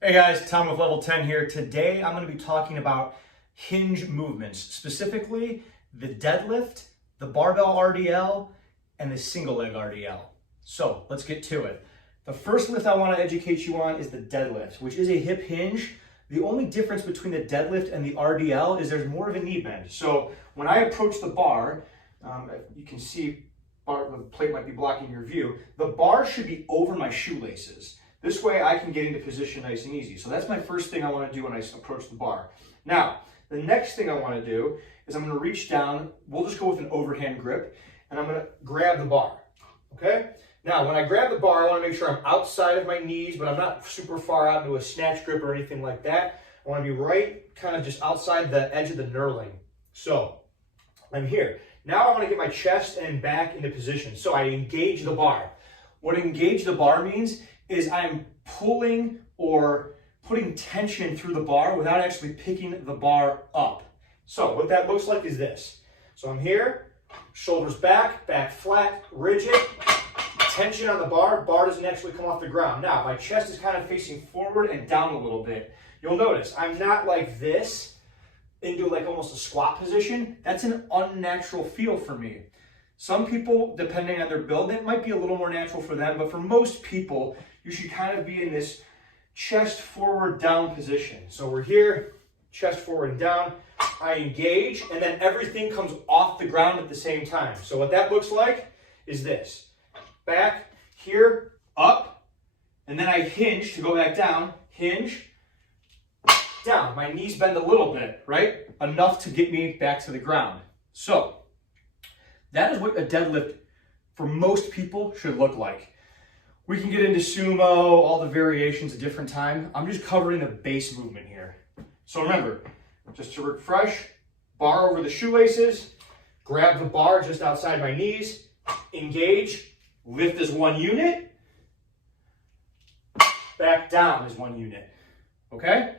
Hey guys, Tom with Level 10 here. Today I'm going to be talking about hinge movements, specifically the deadlift, the barbell RDL, and the single leg RDL. So let's get to it. The first lift I want to educate you on is the deadlift, which is a hip hinge. The only difference between the deadlift and the RDL is there's more of a knee bend. So when I approach the bar, you can see the plate might be blocking your view. The bar should be over my shoelaces. This way I can get into position nice and easy. So that's my first thing I want to do when I approach the bar. Now, the next thing I want to do is I'm going to reach down. We'll just go with an overhand grip, and I'm going to grab the bar, okay? Now, when I grab the bar, I want to make sure I'm outside of my knees, but I'm not super far out into a snatch grip or anything like that. I want to be right kind of just outside the edge of the knurling. So I'm here. Now I want to get my chest and back into position. So I engage the bar. What engage the bar means is I'm pulling or putting tension through the bar without actually picking the bar up. So what that looks like is this. So I'm here, shoulders back, back flat, rigid, tension on the bar doesn't actually come off the ground. Now my chest is kind of facing forward and down a little bit. You'll notice I'm not like this into like almost a squat position. That's an unnatural feel for me. Some people, depending on their build, it might be a little more natural for them, but for most people, you should kind of be in this chest forward down position. So we're here, chest forward and down, I engage, and then everything comes off the ground at the same time. So what that looks like is this. Back, here, up, and then I hinge to go back down, hinge, down. My knees bend a little bit, right? Enough to get me back to the ground. So that is what a deadlift for most people should look like. We can get into sumo, all the variations at different time. I'm just covering the base movement here. So remember, just to refresh, bar over the shoelaces, grab the bar just outside my knees, engage, lift as one unit, back down as one unit, okay?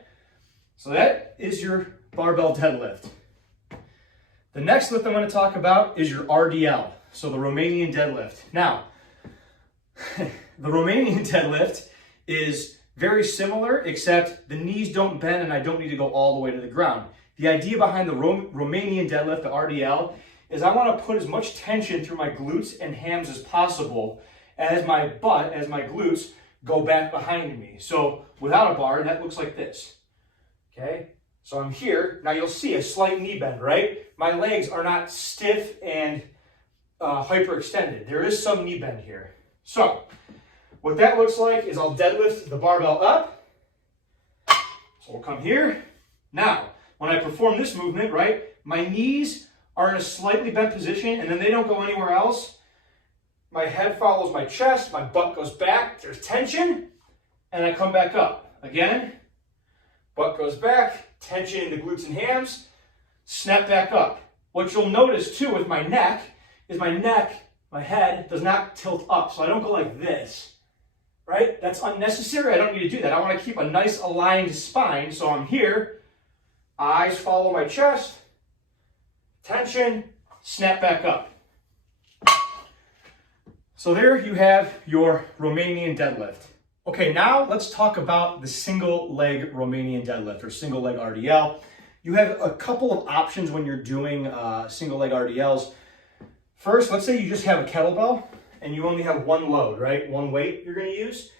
So that is your barbell deadlift. The next lift I'm going to talk about is your RDL, so the Romanian deadlift. Now, the Romanian deadlift is very similar, except the knees don't bend and I don't need to go all the way to the ground. The idea behind the Romanian deadlift, the RDL, is I want to put as much tension through my glutes and hams as possible as my butt, as my glutes go back behind me. So without a bar, that looks like this, okay? So I'm here. Now you'll see a slight knee bend, right? My legs are not stiff and hyperextended. There is some knee bend here. So what that looks like is I'll deadlift the barbell up. So we'll come here. Now, when I perform this movement, right, my knees are in a slightly bent position and then they don't go anywhere else. My head follows my chest, my butt goes back, there's tension, and I come back up. Again, butt goes back, tension in the glutes and hams, snap back up. What you'll notice too with my neck is my head does not tilt up, so I don't go like this, right? That's unnecessary. I don't need to do that. I want to keep a nice aligned spine, so I'm here, eyes follow my chest, tension, snap back up. So there you have your Romanian deadlift. Okay, now let's talk about the single leg Romanian deadlift or single leg RDL. You have a couple of options when you're doing single leg RDLs. First, let's say you just have a kettlebell and you only have one load, right? One weight you're gonna use.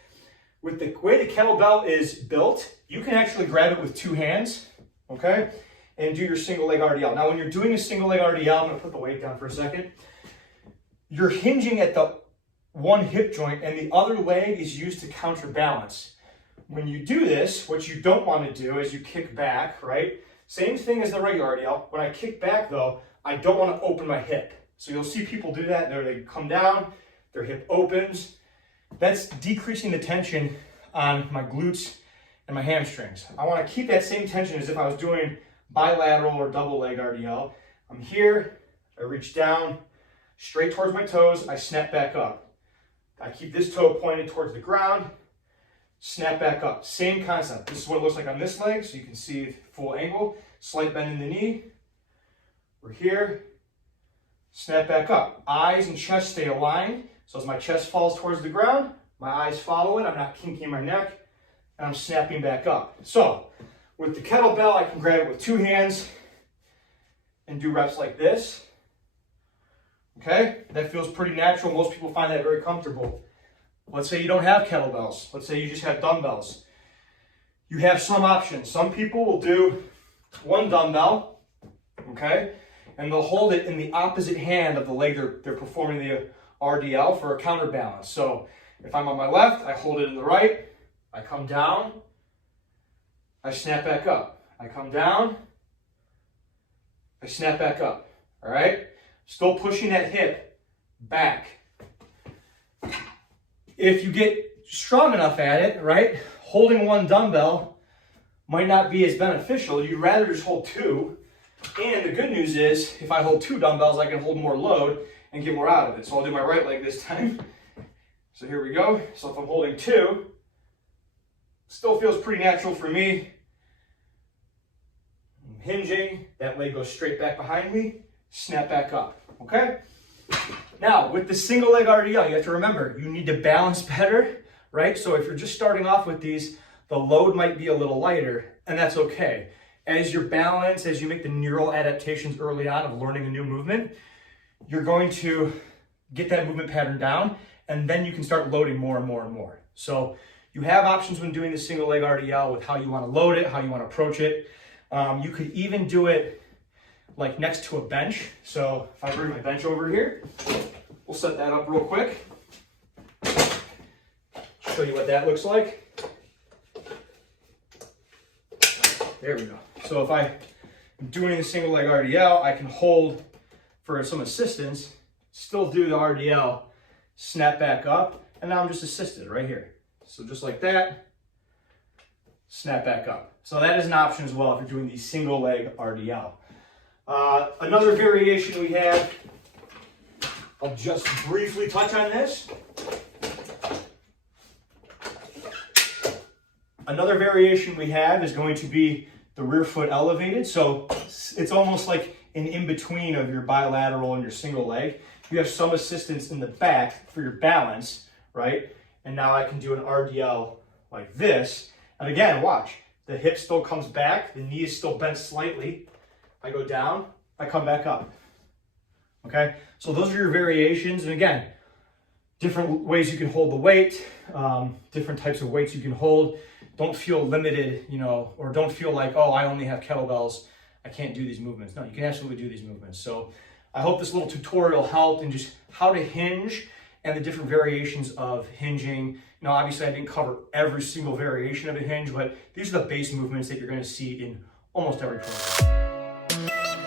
With the way the kettlebell is built, you can actually grab it with two hands, okay? And do your single leg RDL. Now, when you're doing a single leg RDL, I'm gonna put the weight down for a second. You're hinging at the one hip joint and the other leg is used to counterbalance. When you do this, what you don't want to do is you kick back, right? Same thing as the regular RDL. When I kick back though, I don't want to open my hip. So you'll see people do that. They come down, their hip opens. That's decreasing the tension on my glutes and my hamstrings. I want to keep that same tension as if I was doing bilateral or double leg RDL. I'm here, I reach down, straight towards my toes, I snap back up. I keep this toe pointed towards the ground, snap back up. Same concept. This is what it looks like on this leg, so you can see full angle. Slight bend in the knee. We're here, snap back up. Eyes and chest stay aligned. So as my chest falls towards the ground, my eyes follow it. I'm not kinking my neck. and I'm snapping back up. So with the kettlebell, I can grab it with 2 hands and do reps like this. Okay, that feels pretty natural. Most people find that very comfortable. Let's say you don't have kettlebells. Let's say you just have dumbbells. You have some options. Some people will do 1 dumbbell, okay, and they'll hold it in the opposite hand of the leg they're performing the RDL for a counterbalance. So if I'm on my left, I hold it in the right, I come down, I snap back up. I come down, I snap back up, all right? Still pushing that hip back. If you get strong enough at it, right, holding 1 dumbbell might not be as beneficial. You'd rather just hold 2. And the good news is, if I hold 2 dumbbells, I can hold more load and get more out of it. So I'll do my right leg this time. So here we go. So if I'm holding 2, still feels pretty natural for me. I'm hinging, that leg goes straight back behind me, snap back up, okay? Now, with the single leg RDL, you have to remember, you need to balance better, right? So if you're just starting off with these, the load might be a little lighter, and that's okay. As you balance, as you make the neural adaptations early on of learning a new movement, you're going to get that movement pattern down, and then you can start loading more and more and more. So you have options when doing the single leg RDL with how you want to load it, how you want to approach it. You could even do it like next to a bench. So if I bring my bench over here, we'll set that up real quick. Show you what that looks like. There we go. So if I'm doing the single leg RDL, I can hold for some assistance, still do the RDL, snap back up, and now I'm just assisted right here. So just like that, snap back up. So that is an option as well if you're doing the single leg RDL. Another variation we have, I'll just briefly touch on this. Another variation we have is going to be the rear foot elevated. So it's almost like an in-between of your bilateral and your single leg. You have some assistance in the back for your balance, right? And now I can do an RDL like this. And again, watch, the hip still comes back, the knee is still bent slightly. I go down, I come back up. Okay, so those are your variations. And again, different ways you can hold the weight, different types of weights you can hold. Don't feel limited, you know, or don't feel like, oh, I only have kettlebells, I can't do these movements. No, you can absolutely do these movements. So I hope this little tutorial helped in just how to hinge and the different variations of hinging. Now, obviously I didn't cover every single variation of a hinge, but these are the base movements that you're going to see in almost every program.